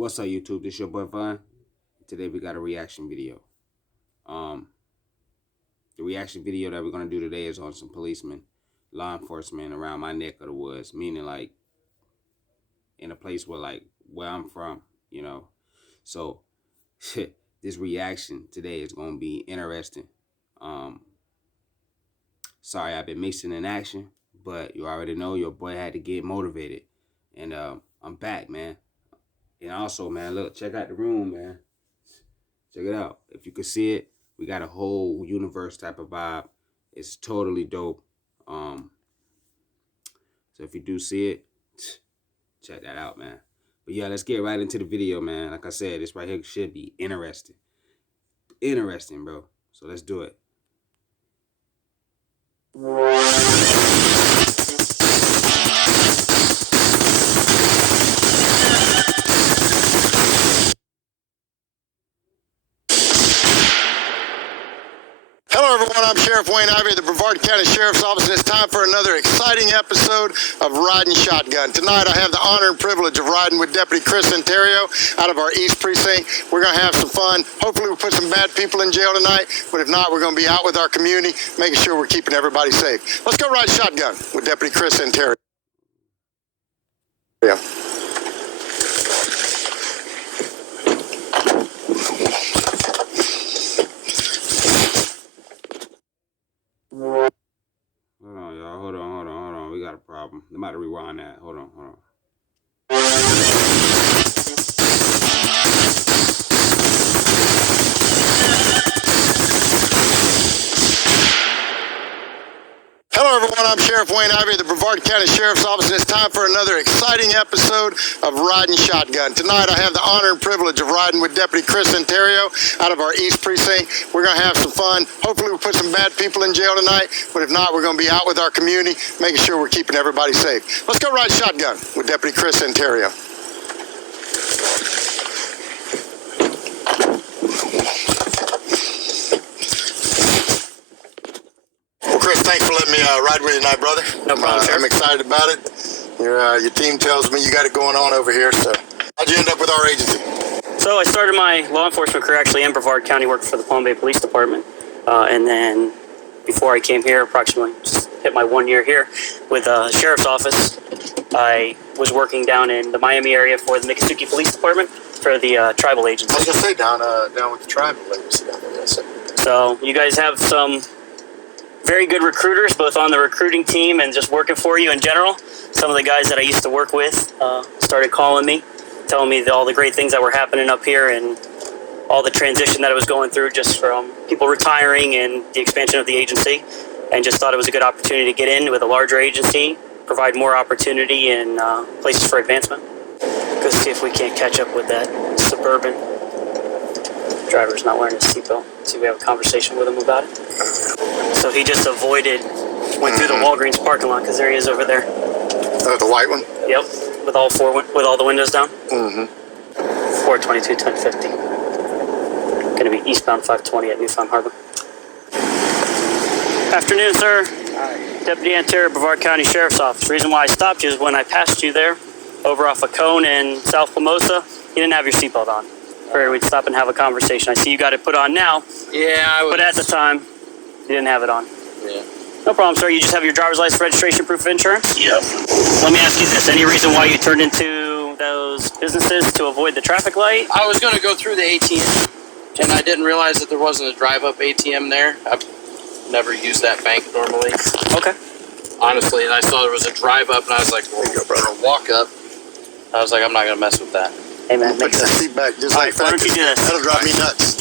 What's up, YouTube? This your boy Vaughn. Today we got a reaction video. The reaction video that we're gonna do today is on some policemen, law enforcement around my neck of the woods, meaning like in a place where I'm from, you know. So this reaction today is gonna be interesting. Sorry I've been mixing in action, but you already know your boy had to get motivated, and I'm back, man. And also, man, look, check out the room, man. Check it out. If you can see it, we got a whole universe type of vibe. It's totally dope. So if you do see it, check that out, man. But yeah, let's get right into the video, man. Like I said, this right here should be interesting. Interesting, bro. So let's do it. Hello everyone, I'm Sheriff Wayne Ivey of the Brevard County Sheriff's Office, and it's time for another exciting episode of Riding Shotgun. Tonight I have the honor and privilege of riding with Deputy Chris Ontario out of our East Precinct. We're going to have some fun. Hopefully we'll put some bad people in jail tonight, but if not, we're going to be out with our community, making sure we're keeping everybody safe. Let's go ride shotgun with Deputy Chris Ontario. Yeah. Hold on, y'all. Hold on. We got a problem. I'm about to rewind that. Hold on. Hello everyone, I'm Sheriff Wayne Ivey of the Brevard County Sheriff's Office, and it's time for another exciting episode of Riding Shotgun. Tonight I have the honor and privilege of riding with Deputy Chris Ontario out of our East Precinct. We're going to have some fun. Hopefully we'll put some bad people in jail tonight, but if not, we're going to be out with our community, making sure we're keeping everybody safe. Let's go ride shotgun with Deputy Chris Ontario. Chris, thanks for letting me ride with you tonight, brother. No problem, sir. I'm excited about it. Your team tells me you got it going on over here, so how'd you end up with our agency? So I started my law enforcement career actually in Brevard County, worked for the Palm Bay Police Department. And then before I came here, approximately just hit my 1 year here with the Sheriff's Office, I was working down in the Miami area for the Miccosukee Police Department for the tribal agency. I was going to say down with the tribal agency. So you guys have some very good recruiters, both on the recruiting team and just working for you in general. Some of the guys that I used to work with started calling me, telling me all the great things that were happening up here and all the transition that I was going through just from people retiring and the expansion of the agency, and just thought it was a good opportunity to get in with a larger agency, provide more opportunity and places for advancement. Go see if we can't catch up with that suburban driver's not wearing his seatbelt. See if we have a conversation with him about it. So he just went through the Walgreens parking lot, because there he is over there. The white one? Yep, with all the windows down. 422 1050. Going to be eastbound 520 at Newfound Harbor. Afternoon, sir. Hi. Deputy Ontario, Brevard County Sheriff's Office. The reason why I stopped you is when I passed you there, over off of Cone and South Plimosa, you didn't have your seatbelt on. Figured we'd stop and have a conversation. I see you got it put on now. Yeah, but at the time, you didn't have it on. Yeah. No problem, sir. You just have your driver's license, registration, proof of insurance? Yep. Let me ask you this. Any reason why you turned into those businesses to avoid the traffic light? I was going to go through the ATM, and I didn't realize that there wasn't a drive-up ATM there. I've never used that bank normally. Okay. Honestly, and I saw there was a drive-up, and I was like, well, or a walk-up. I was like, I'm not going to mess with that. Hey, man, Put makes that sense. seat back just All like right, why don't you do this? That'll drive me nuts.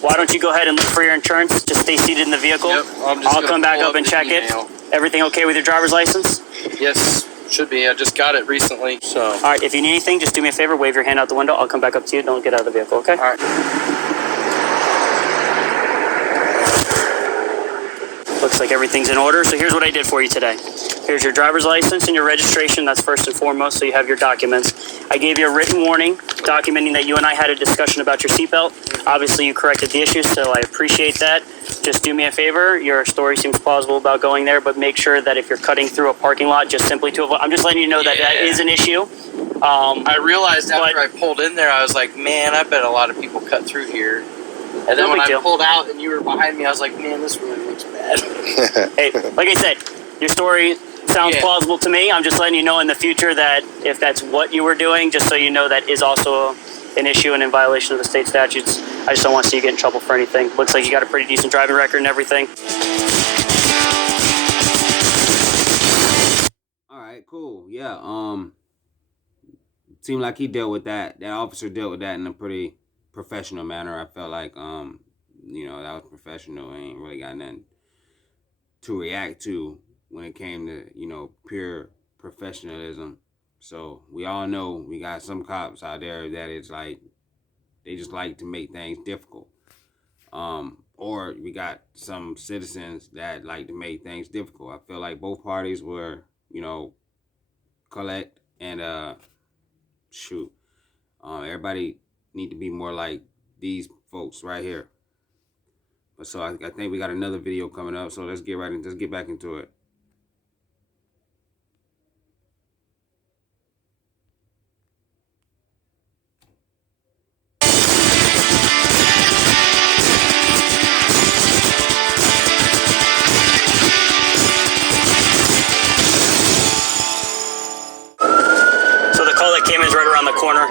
Why don't you go ahead and look for your insurance? Just stay seated in the vehicle. Yep, I'll come back pull up and the check email. it. Everything okay with your driver's license? Yes, should be. I just got it recently, so. All right, if you need anything, just do me a favor, wave your hand out the window. I'll come back up to you. Don't get out of the vehicle, okay? All right. Looks like everything's in order. So here's what I did for you today. Here's your driver's license and your registration. That's first and foremost, so you have your documents. I gave you a written warning documenting that you and I had a discussion about your seatbelt. Obviously, you corrected the issue, so I appreciate that. Just do me a favor. Your story seems plausible about going there, but make sure that if you're cutting through a parking lot, just simply to avoid. I'm just letting you know that that is an issue. I realized after I pulled in there, I was like, man, I bet a lot of people cut through here. And then when I pulled out and you were behind me, I was like, man, this really looks bad. Hey, like I said, your story sounds plausible to me. I'm just letting you know in the future that if that's what you were doing, just so you know that is also an issue and in violation of the state statutes. I just don't want to see you get in trouble for anything. Looks like you got a pretty decent driving record and everything. All right, cool. Yeah, seemed like he dealt with that. That officer dealt with that in a pretty professional manner. I felt like, you know, that was professional. I ain't really got nothing to react to when it came to, you know, pure professionalism. So we all know we got some cops out there that it's like, they just like to make things difficult. Or we got some citizens that like to make things difficult. I feel like both parties were, you know, collect and shoot. Everybody need to be more like these folks right here. But so I think we got another video coming up. So let's get back into it. Came in right around the corner.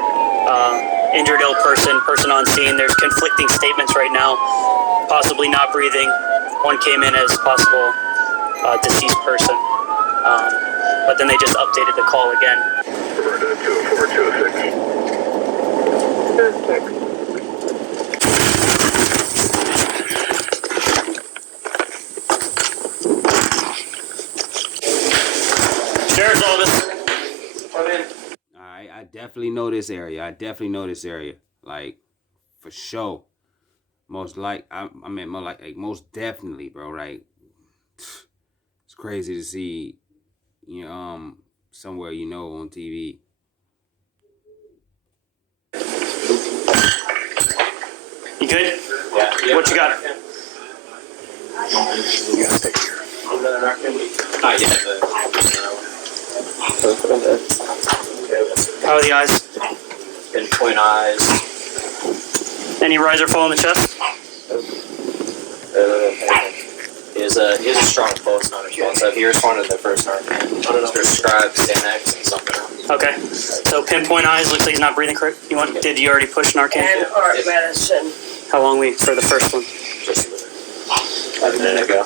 Injured, ill person on scene. There's conflicting statements right now. Possibly not breathing. One came in as possible deceased person. But then they just updated the call again. Sheriff's office. I definitely know this area. Like, for sure. Most definitely, bro. Like, it's crazy to see, you know, somewhere, you know, on TV. You good? Yeah. What you got? You gotta take care. Not yet. How are the eyes? Pinpoint eyes. Any rise or fall in the chest? Is a strong pulse, not responsive. He responded to the first Narcan. Prescribed Xanax and something else. Okay. So pinpoint eyes, looks like he's not breathing correct. Did you already push Narcan? And heart medicine. How long were you for the first one? Just a minute ago.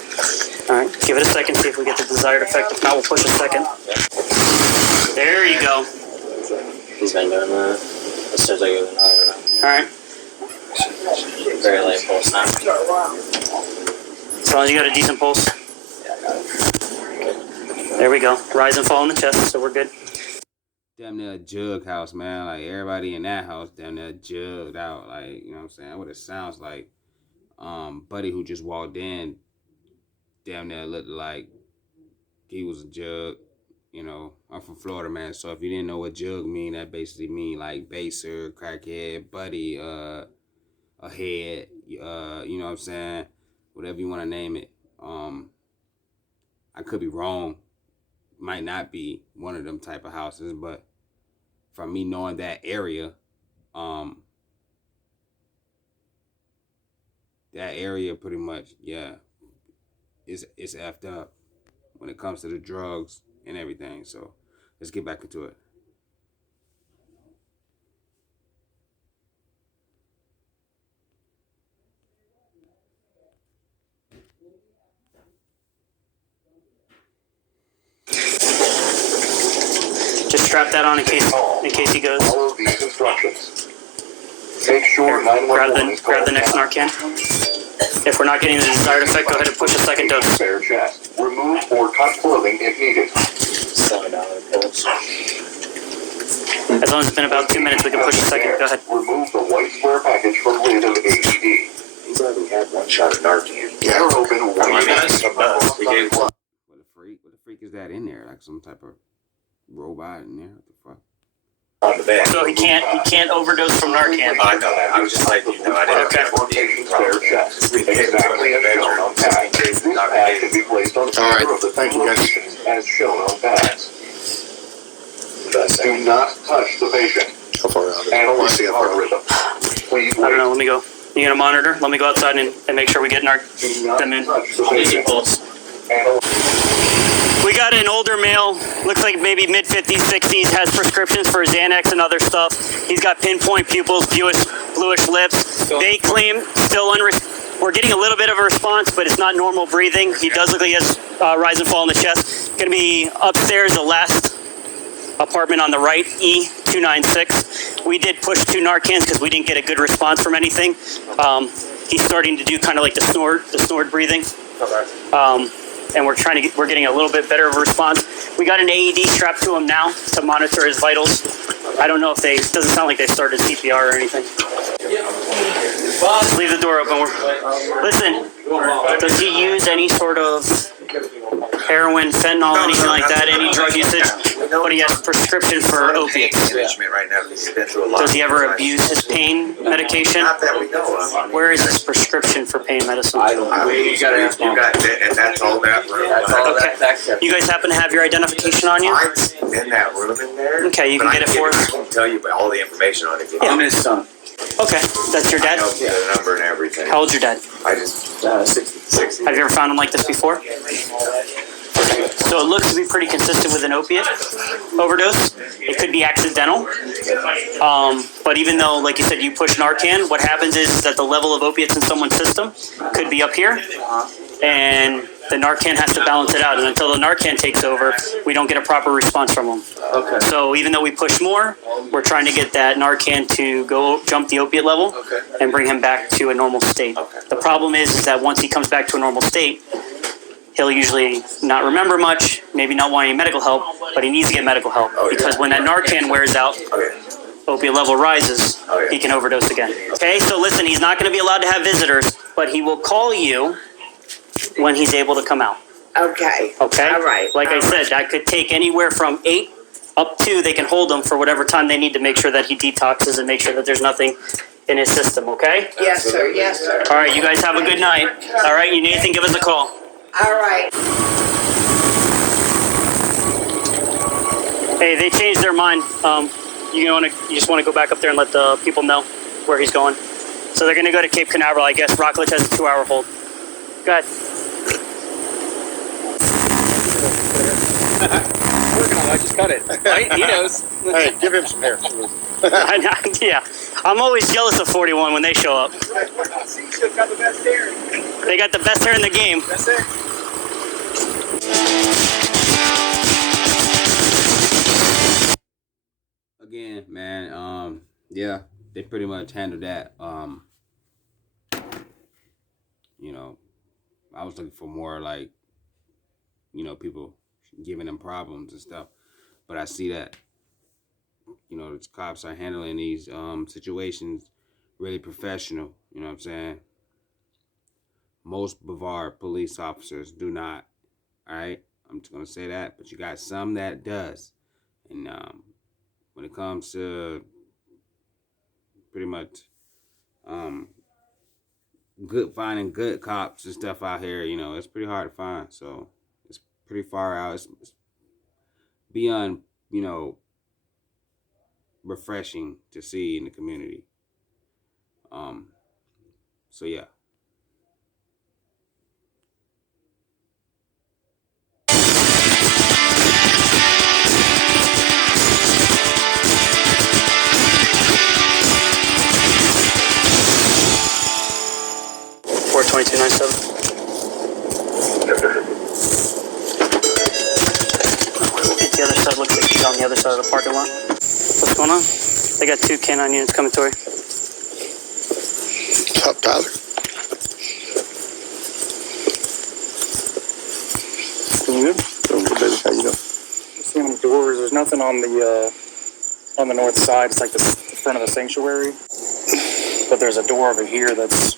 Alright, give it a second, see if we get the desired effect. If not, we'll push a second. There you go. He's been doing that as soon as I go to the highway. Alright. Very light pulse now. As long as you got a decent pulse. Yeah, I got it. There we go. Rise and fall in the chest, so we're good. Damn near a jug house, man. Like, everybody in that house damn near jugged out. Like, you know what I'm saying? What it sounds like. Buddy who just walked in damn near looked like he was a jug. You know, I'm from Florida, man. So if you didn't know what jug mean, that basically mean like baser, crackhead, buddy, a head, you know what I'm saying? Whatever you want to name it. I could be wrong. Might not be one of them type of houses, but from me knowing that area, that area pretty much, yeah, it's effed up when it comes to the drugs and everything. So let's get back into it. Just strap that on in case he goes. Follow these instructions. Make sure 911 Grab the next Narcan. If we're not getting the desired effect, go ahead and push a second dose. Bare chest. Remove or cut clothing if needed. $7 pills. As long as it's been about 2 minutes, we can push a second. Go ahead. Remove the white square package from lid of AED. He's already had one shot of Narcan. Tear open one What the freak is that in there? Like some type of robot in there? What the fuck? On the bed. So he can't overdose from Narcan. I know that. I was just like, you know, I didn't Okay. Rotations bare chest. Exactly as shown on pad. This pad can be placed on the center of the patient as shown on pads. Do not touch the patient. How far out? Analyze the heart rhythm. Please I don't wait. know. Let me go. You gonna monitor? Let me go outside and make sure we get Do not them in. touch the patient. We got an older male, looks like maybe mid-50s, 60s, has prescriptions for Xanax and other stuff. He's got pinpoint pupils, bluish lips. They claim still we're getting a little bit of a response, but it's not normal breathing. He does look like he has rise and fall in the chest. Going to be upstairs, the last apartment on the right, E296. We did push 2 Narcans because we didn't get a good response from anything. He's starting to do kind of like the snort breathing. Okay. And we're getting a little bit better of a response. We got an AED strapped to him now to monitor his vitals. I don't know if doesn't sound like they started CPR or anything. Just leave the door open. Listen, does he use any sort of heroin, fentanyl, anything like that? Any drug usage? But he has prescription for opiates. Right now, he's been through a lot. Does he ever abuse his pain medication? Not that we know of. Where is his prescription for pain medicine? I mean, you got that, and that's all that room. Okay. You guys happen to have your identification on you? Mine's in that room in there. Okay, you can get it for us. I can tell you all the information on it. I'm his son. Okay, that's your I dad? know the number and everything. How old's your dad? I just 60. Have you ever found him like this before? So it looks to be pretty consistent with an opiate overdose. It could be accidental. But even though, like you said, you push Narcan, what happens is that the level of opiates in someone's system could be up here. And the Narcan has to balance it out. And until the Narcan takes over, we don't get a proper response from them. Okay. So even though we push more, we're trying to get that Narcan to go jump the opiate level and bring him back to a normal state. The problem is that once he comes back to a normal state, he'll usually not remember much, maybe not want any medical help, but he needs to get medical help. Because when that Narcan wears out, opiate level rises, he can overdose again. Okay, so listen, he's not going to be allowed to have visitors, but he will call you when he's able to come out. Okay. Okay? All right. Like I said, that could take anywhere from 8 up to they can hold him for whatever time they need to make sure that he detoxes and make sure that there's nothing in his system, okay? Yes, sir. Yes, sir. All right, you guys have a good night. All right, you need anything, give us a call. All right. Hey, they changed their mind. You just want to go back up there and let the people know where he's going. So they're going to go to Cape Canaveral, I guess. Rockledge has a 2-hour hold. Go ahead. Working on it. I just cut it. Right? He knows. Hey, give him some hair. Yeah, I'm always jealous of 41 when they show up. They've got the best hair. They got the best hair in the game. That's it. Again, man, yeah, they pretty much handled that. You know, I was looking for more like, you know, people giving them problems and stuff. But I see that, you know, the cops are handling these situations really professional. You know what I'm saying? Most brevard police officers do not. All right? I'm just going to say that. But you got some that does. And when it comes to pretty much finding good cops and stuff out here, you know, it's pretty hard to find. So it's pretty far out. It's beyond, you know, refreshing to see in the community. So yeah. The other side looks like he's on the other side of the parking lot. What's going on? They got 2 canine units coming through. What's up, Tyler? You good? Doing good, baby. How you doing? See how many doors? There's nothing on the north side. It's like the front of the sanctuary. But there's a door over here that's,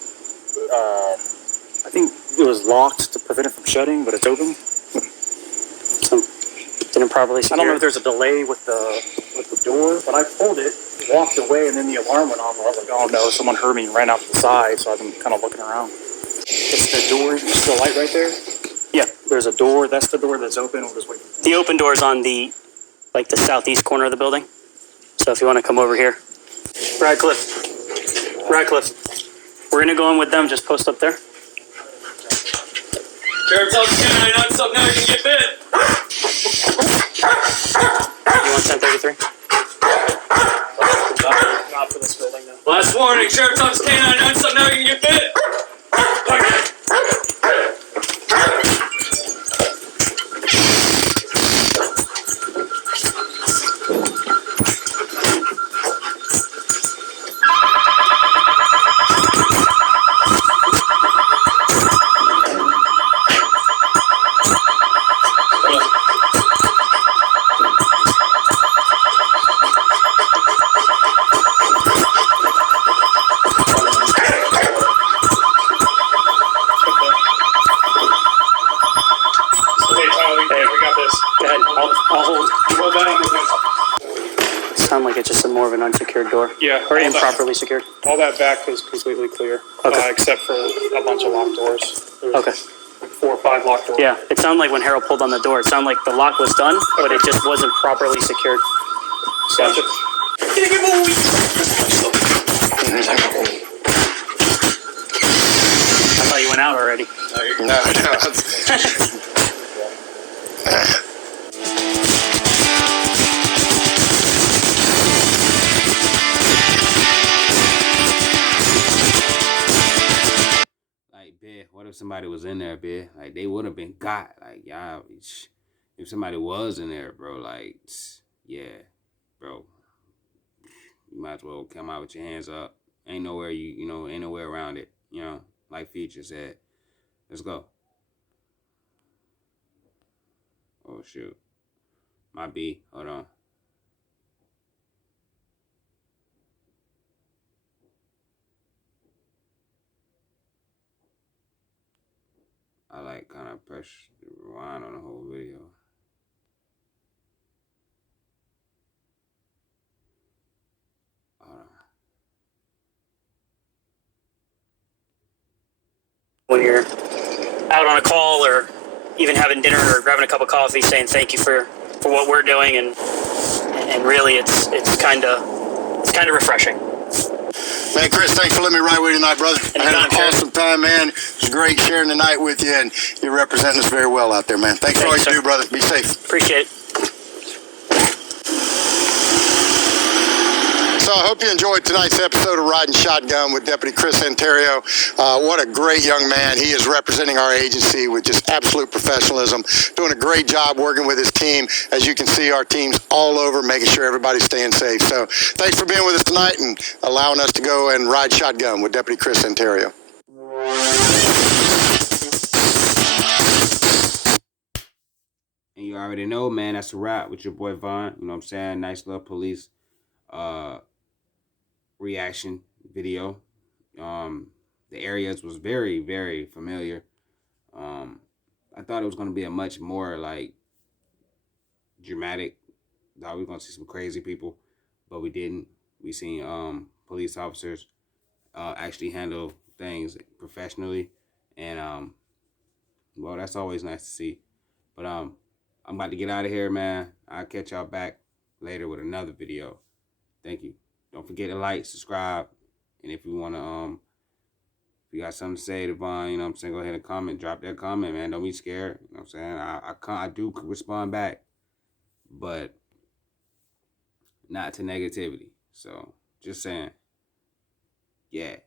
I think it was locked to prevent it from shutting, but it's open. So, didn't properly secure. I don't know if there's a delay with the door, but I pulled it, walked away, and then the alarm went off. I was like, oh no, someone heard me and ran out to the side, so I've been kind of looking around. It's the door, it's the light right there? Yeah. There's a door, that's the door that's open. We'll just wait. The open door's on the like the southeast corner of the building. So if you want to come over here. Radcliffe, we're going to go in with them. Just post up there. Sheriff's Office 1099, something now you can get bit. You want 1033? Not for this building, no. Last warning, Sheriff's Office 1099, something now you can get bit. Sound like it's just more of an unsecured door. Yeah. Or improperly secured. All that back is completely clear, Okay. except for a bunch of locked doors. There's Okay. 4 or 5 locked doors. Yeah, it sounded like when Harold pulled on the door, it sounded like the lock was done, but it just wasn't properly secured. So, Gotcha. I thought you went out already. No. Like, bitch, what if somebody was in there, bitch? Like, they would have been got. Like, y'all, if somebody was in there, bro, like, yeah, bro, you might as well come out with your hands up. Ain't nowhere ain't nowhere around it, like Feature said. Let's go. Oh, shoot. My B, hold on. I like kind of press rewind on the whole video. Hold on. When you're out on a call or even having dinner or grabbing a cup of coffee, saying thank you for what we're doing, and really it's kind of refreshing. Man, Chris, thanks for letting me ride with you tonight, brother. I had an Anytime, awesome time, man. It was great sharing the night with you, and you're representing us very well out there, man. Thanks for all you Thanks, do, brother. Be safe. Appreciate it. So I hope you enjoyed tonight's episode of Riding Shotgun with Deputy Chris Ontario. What a great young man. He is representing our agency with just absolute professionalism, doing a great job working with his team. As you can see, our team's all over, making sure everybody's staying safe. So thanks for being with us tonight and allowing us to go and ride shotgun with Deputy Chris Ontario. And you already know, man, that's a wrap with your boy Vaughn. You know what I'm saying? Nice little police reaction video. The areas was very, very familiar. I thought it was going to be a much more, like, dramatic. Thought we were going to see some crazy people, but we didn't. We seen police officers actually handle things professionally, and well, that's always nice to see. But I'm about to get out of here, man. I'll catch y'all back later with another video. Thank you. Don't forget to like, subscribe, and if you want to, if you got something to say to Vaughn, you know what I'm saying, go ahead and comment. Drop that comment, man. Don't be scared. You know what I'm saying? I do respond back, but not to negativity. So, just saying. Yeah.